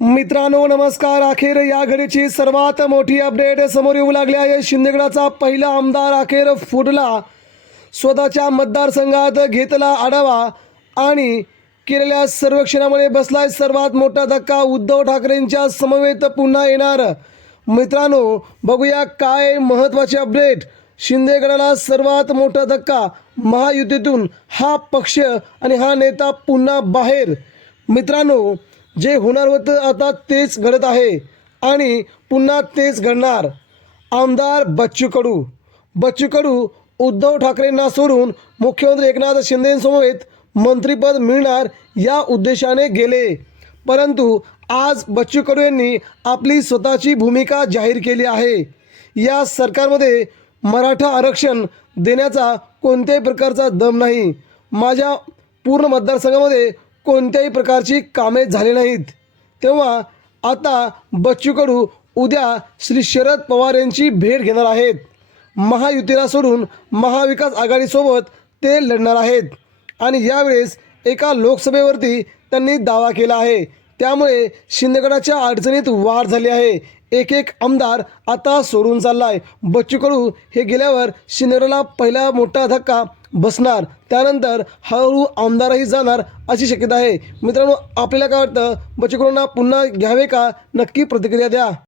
मित्रांनो नमस्कार. अखेर या घडीची सर्वात मोठी अपडेट समोर येऊ लागली आहे. शिंदेगडाचा पहिला आमदार अखेर फुटला. स्वतःच्या मतदारसंघात घेतला आढावा आणि केलेल्या सर्वेक्षणामुळे बसलाय सर्वात मोठा धक्का. उद्धव ठाकरेंच्या समवेत पुन्हा येणार. मित्रांनो बघूया काय महत्त्वाचे अपडेट. शिंदेगडाला सर्वात मोठा धक्का. महायुतीतून हा पक्ष आणि हा नेता पुन्हा बाहेर. मित्रांनो जे होणार होतं आता तेच घडत आहे आणि पुन्हा तेच घडणार. आमदार बच्चू कडू. बच्चू कडू उद्धव ठाकरेंना सोडून मुख्यमंत्री एकनाथ शिंदेसमवेत मंत्रिपद मिळणार या उद्देशाने गेले. परंतु आज बच्चू कडू यांनी आपली स्वतःची भूमिका जाहीर केली आहे. या सरकारमध्ये मराठा आरक्षण देण्याचा कोणत्याही प्रकारचा दम नाही. माझ्या पूर्ण मतदारसंघामध्ये कोणत्याही प्रकारची कामे झाली नाहीत. तेव्हा आता बच्चू कडू उद्या श्री शरद पवार यांची भेट घेणार आहेत. महायुतीला सोडून महाविकास आघाडीसोबत ते लढणार आहेत. आणि यावेळेस एका लोकसभेवरती त्यांनी दावा केला आहे. त्यामुळे शिंदेगडाच्या अडचणीत वाढ झाली आहे. एक एक आमदार आता सोडून चाललाय. बच्चू कडू हे गेल्यावर शिंदेगडाला पहिला मोठा धक्का बसणार. त्यानंतर हळूहळू आमदारही जाणार अशी शक्यता आहे. मित्रांनो आपल्याला काय वाटतं? बच्चू कडूंना पुन्हा घ्यावे का? नक्की प्रतिक्रिया द्या.